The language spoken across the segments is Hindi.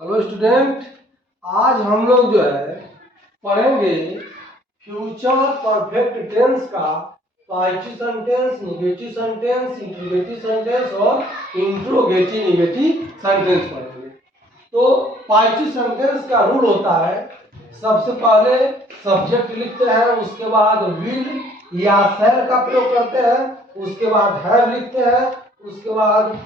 हेलो स्टूडेंट, आज हम लोग जो है पढ़ेंगे फ्यूचर परफेक्ट टेंस का positive sentence, negative sentence, interrogative sentence और इंट्रोगेटिव नेगेटिव सेंटेंस पढ़ेंगे। तो पॉजिटिव सेंटेंस का रूल होता है, सबसे पहले सब्जेक्ट लिखते हैं, उसके बाद विल या शैल का प्रयोग करते हैं, उसके बाद हैव लिखते हैं, उसके बाद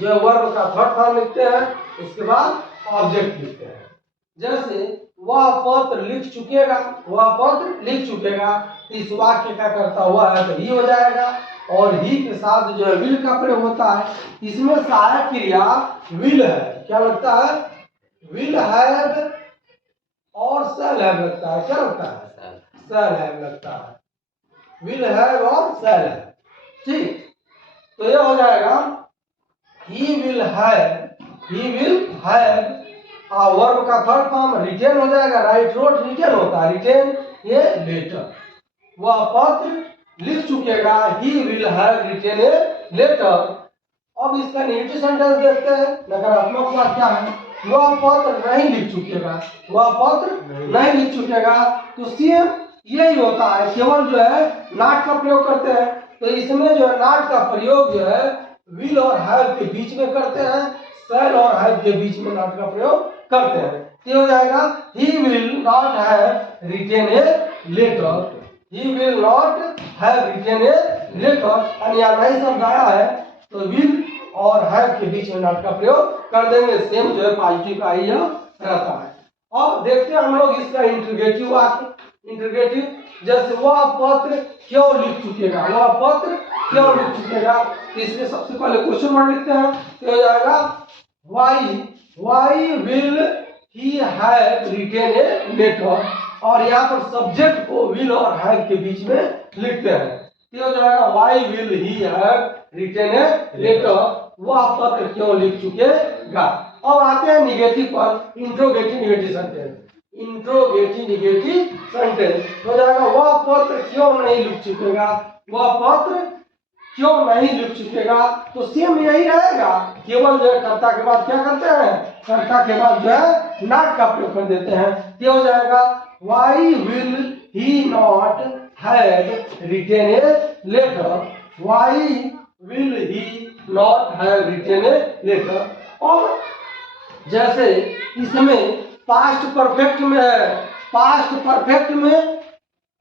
जो वर्ब का थर्ड फॉर्म लिखते हैं, उसके बाद ऑब्जेक्ट लिखते हैं। जैसे वह पत्र लिख चुकेगा, वह पत्र लिख चुकेगा, इस वाक्य का करता हुआ है तो ही हो जाएगा, और ही के साथ जो है विल का प्रयोग होता है। इसमें सहायक क्रिया विल है, क्या लगता है? विल हैव और शैल हैव लगता है। क्या लगता है? शैल हैव लगता है। विल हैव और शैल हैव, ठीक। तो यह हो जाएगा he will have वर्ब का थर्ड फॉर्म रिटेन हो जाएगा, राइट रोट रिटेन होता है, रिटेन ये लेटर। वह पत्र लिख चुकेगा, he will have written a letter। अब इसका नेगेटिव सेंटेंस देखते हैं, नकारात्मक वाक्य क्या है? वह पत्र नहीं लिख चुकेगा, वह पत्र नहीं लिख चुकेगा। तो सेम यही होता है, केवल जो है नॉट का प्रयोग करते हैं। तो इसमें जो है नॉट का प्रयोग जो है विल और हैव के बीच में करते हैं, शैल और हैव के बीच में नॉट का प्रयोग करते हैं। तो हो जाएगा he will not have written a letter, he will not have written a letter। और यहाँ नहीं समझाया है तो will और have के बीच में नॉट का प्रयोग कर देंगे। सेम जो है पॉजिटिव का ही रहता है। अब देखते हैं हम लोग इसका इंट्रोगेटिव वाक्य। इंट्रोगेटिव, जैसे वह पत्र क्यों लिख चुकेगा, वह पत्र क्यों लिख चुकेगा, इसलिए सबसे पहले क्वेश्चन वर्ड लिखते हैं। तो हो जाएगा why will he have written a letter, और यहाँ पर सब्जेक्ट को will और have के बीच में लिखते हैं। तो हो जाएगा why will he have written a letter, वह पत्र क्यों लिख चुकेगा। अब आते हैं निगेटिव पर, interrogative negative sentence. Interrogative negative sentence हो जाएगा वह पत्र क्यों नहीं लिख चुकेगा, वह पत्र क्यों नहीं लिख चुकेगा। तो सेम यही रहेगा, केवल जो है कर्ता के बाद क्या करते हैं, कर्ता के बाद जो है नॉट का प्रयोग कर देते हैं। ये हो जाएगा why will he not have written a letter, why will he not have written a letter। और जैसे इसमें पास्ट परफेक्ट में है, पास्ट परफेक्ट में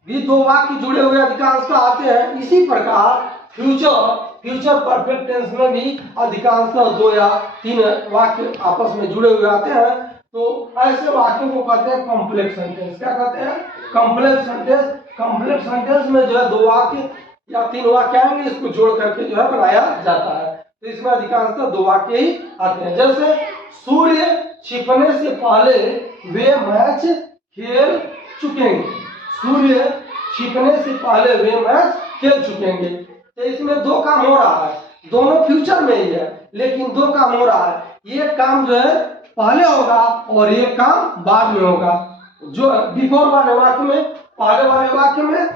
भी दो वाक्य जुड़े हुए अधिकांशतः आते हैं। इसी प्रकार फ्यूचर परफेक्ट टेंस में भी अधिकांशतः दो या तीन वाक्य आपस में जुड़े हुए आते हैं। तो ऐसे वाक्यों को कहते हैं कॉम्प्लेक्स सेंटेंस। क्या कहते हैं? Complex sentence. कॉम्प्लेक्स सेंटेंस में जो है दो वाक्य या तीन वाक्य आएंगे, इसको जोड़ करके जो है बनाया जाता है। तो इसमें अधिकांशतः दो वाक्य ही आते हैं। जैसे सूर्य छिपने से पहले वे मैच खेल चुकेंगे, सूर्य छिपने से पहले वे मैच खेल चुकेंगे। तो इसमें दो काम हो रहा है, दोनों फ्यूचर में ही है, लेकिन दो काम हो रहा है। एक काम जो है पहले होगा और एक काम बाद में होगा। जो बिफोर वाले वाक्य में, पहले वाले वाक्य में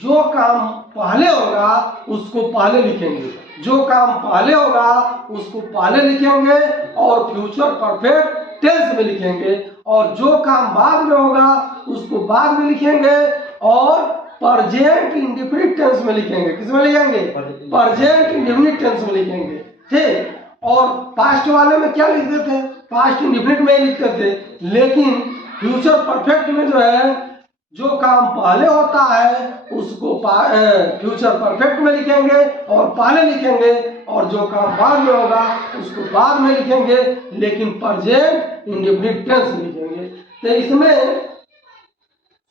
जो काम पहले होगा उसको पहले लिखेंगे, जो काम पहले होगा उसको पहले लिखेंगे और फ्यूचर परफेक्ट टेंस में लिखेंगे, और जो काम बाद में होगा उसको बाद में लिखेंगे और प्रेजेंट इंडेफिनिट टेंस में लिखेंगे। किसमें लिखेंगे? प्रेजेंट इंडेफिनिट टेंस में लिखेंगे, ठीक। और पास्ट वाले में क्या लिखते थे? पास्ट इंडेफिनिट में ही लिखते थे। लेकिन फ्यूचर परफेक्ट में जो है जो काम पहले होता है उसको फ्यूचर परफेक्ट में लिखेंगे और पहले लिखेंगे, और जो काम बाद में होगा उसको बाद में लिखेंगे, लेकिन प्रेजेंट इंडेफिनिट टेंस में लिखेंगे। तो इसमें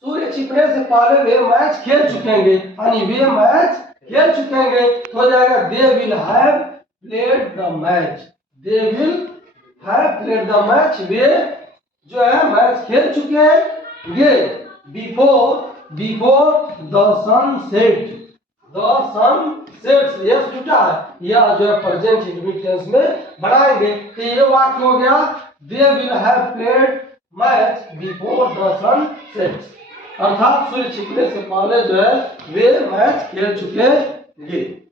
सूर्य छिपने से पहले वे मैच खेल चुकेंगे, यानी वे मैच खेल चुकेंगे। हो जाएगा they will have played the match, they will have played the match, वे जो है मैच खेल चुके हैं ये before the sun set, the sun sets. ये छूटा है, यह जो है प्रेजेंट इंडेफिनिट टेंस में बनाएंगे। तो ये वाक्य हो गया they will have played match before the sun sets, अर्थात सूर्य छिपने से पहले जो है वे मैच खेल चुके हैं।